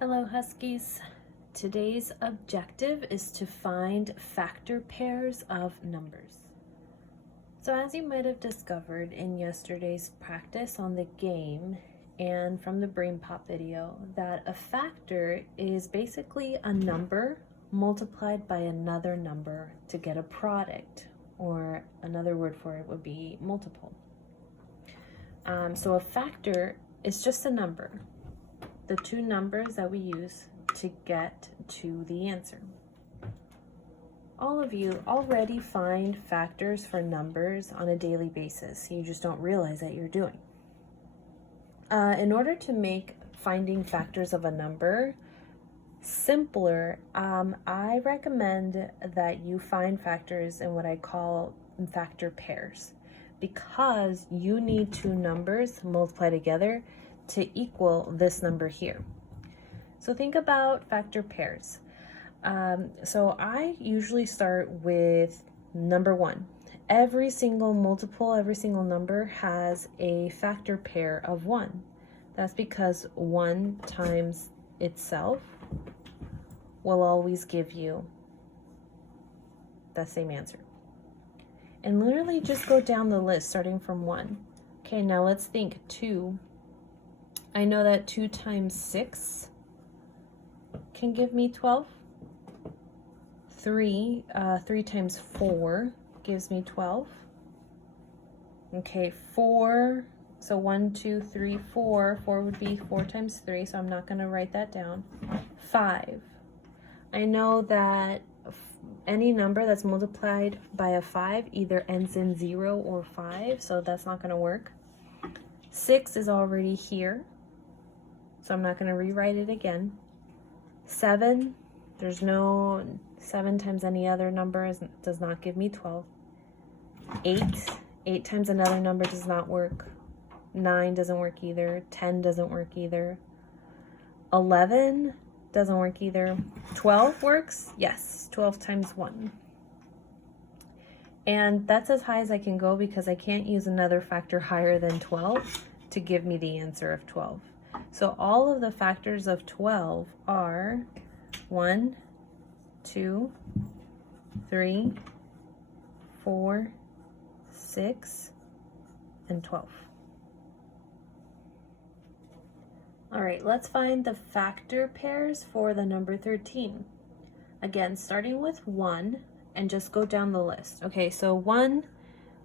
Hello Huskies. Today's objective is to find factor pairs of numbers. So as you might have discovered in yesterday's practice on the game and from the Brain Pop video, that a factor is basically a number multiplied by another number to get a product, or another word for it would be multiple. So a factor is just a number, the two numbers that we use to get to the answer. All of you already find factors for numbers on a daily basis. You just don't realize that you're doing. In order to make finding factors of a number simpler, I recommend that you find factors in what I call factor pairs, because you need two numbers multiplied together to equal this number here. So think about factor pairs. So I usually start with number 1. Every single multiple, every single number has a factor pair of 1. That's because 1 times itself will always give you the same answer. And literally just go down the list starting from 1. Okay, now let's think 2. I know that 2 times 6 can give me 12. 3 times 4 gives me 12. Okay, 4, so 1, 2, 3, 4. 4 would be 4 times 3, so I'm not going to write that down. 5. I know that any number that's multiplied by a 5 either ends in 0 or 5, so that's not going to work. 6 is already here, so I'm not going to rewrite it again. 7, there's no 7 times any other number does not give me 12. 8 times another number does not work. 9 doesn't work either. 10 doesn't work either. 11 doesn't work either. 12 works? Yes, 12 times 1. And that's as high as I can go because I can't use another factor higher than 12 to give me the answer of 12. So all of the factors of 12 are 1, 2, 3, 4, 6, and 12. All right, let's find the factor pairs for the number 13. Again, starting with 1 and just go down the list. Okay, so 1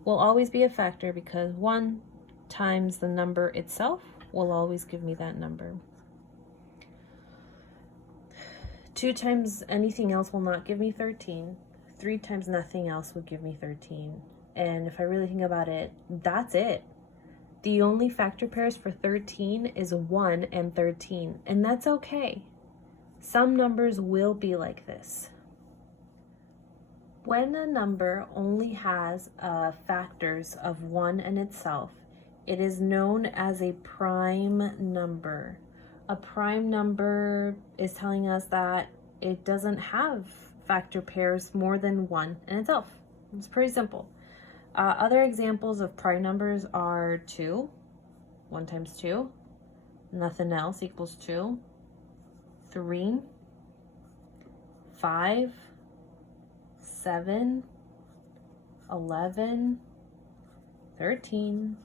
will always be a factor because 1 times the number itself will always give me that number. 2 times anything else will not give me 13. 3 times nothing else would give me 13. And if I really think about it, that's it. The only factor pairs for 13 is 1 and 13, and that's okay. Some numbers will be like this. When a number only has factors of 1 and itself, it is known as a prime number. A prime number is telling us that it doesn't have factor pairs more than 1 in itself. It's pretty simple. Other examples of prime numbers are 2, 1 times 2, nothing else equals 2, 3, 5, 7, 11, 13,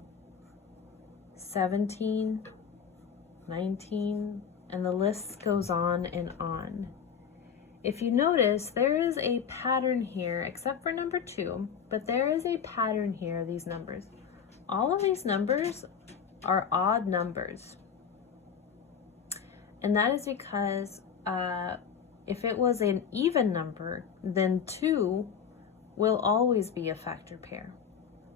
17, 19, and the list goes on and on. If you notice, there is a pattern here, except for number 2, but there is a pattern here, these numbers. All of these numbers are odd numbers. And that is because if it was an even number, then 2 will always be a factor pair.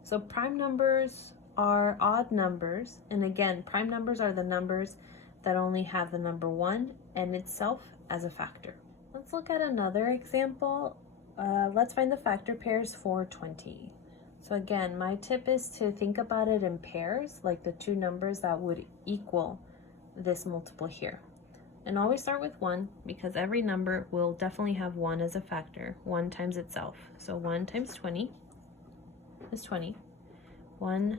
So prime numbers are odd numbers, and again, prime numbers are the numbers that only have the number 1 and itself as a factor. Let's look at another example. Let's find the factor pairs for 20. So again, my tip is to think about it in pairs, like the two numbers that would equal this multiple here. And always start with 1 because every number will definitely have 1 as a factor, 1 times itself. So 1 times 20 is 20. 1,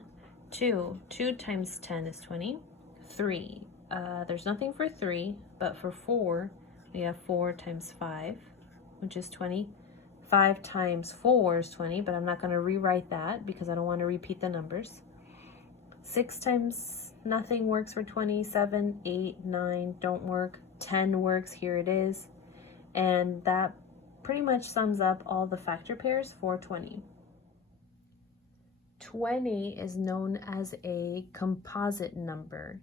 2. 2 times 10 is 20. 3. There's nothing for 3, but for 4, we have 4 times 5, which is 20. 5 times 4 is 20, but I'm not going to rewrite that because I don't want to repeat the numbers. 6 times nothing works for 20. 7, 8, 9 don't work. 10 works, here it is. And that pretty much sums up all the factor pairs for 20. 20 is known as a composite number.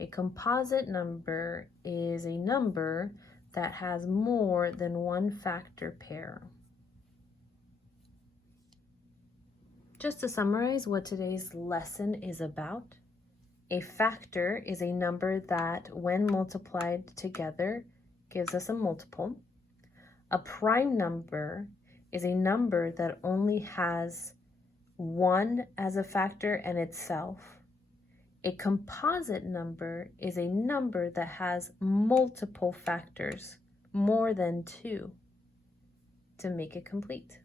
A composite number is a number that has more than one factor pair. Just to summarize what today's lesson is about, a factor is a number that, when multiplied together, gives us a multiple. A prime number is a number that only has 1 as a factor and itself. A composite number is a number that has multiple factors, more than 2, to make it complete.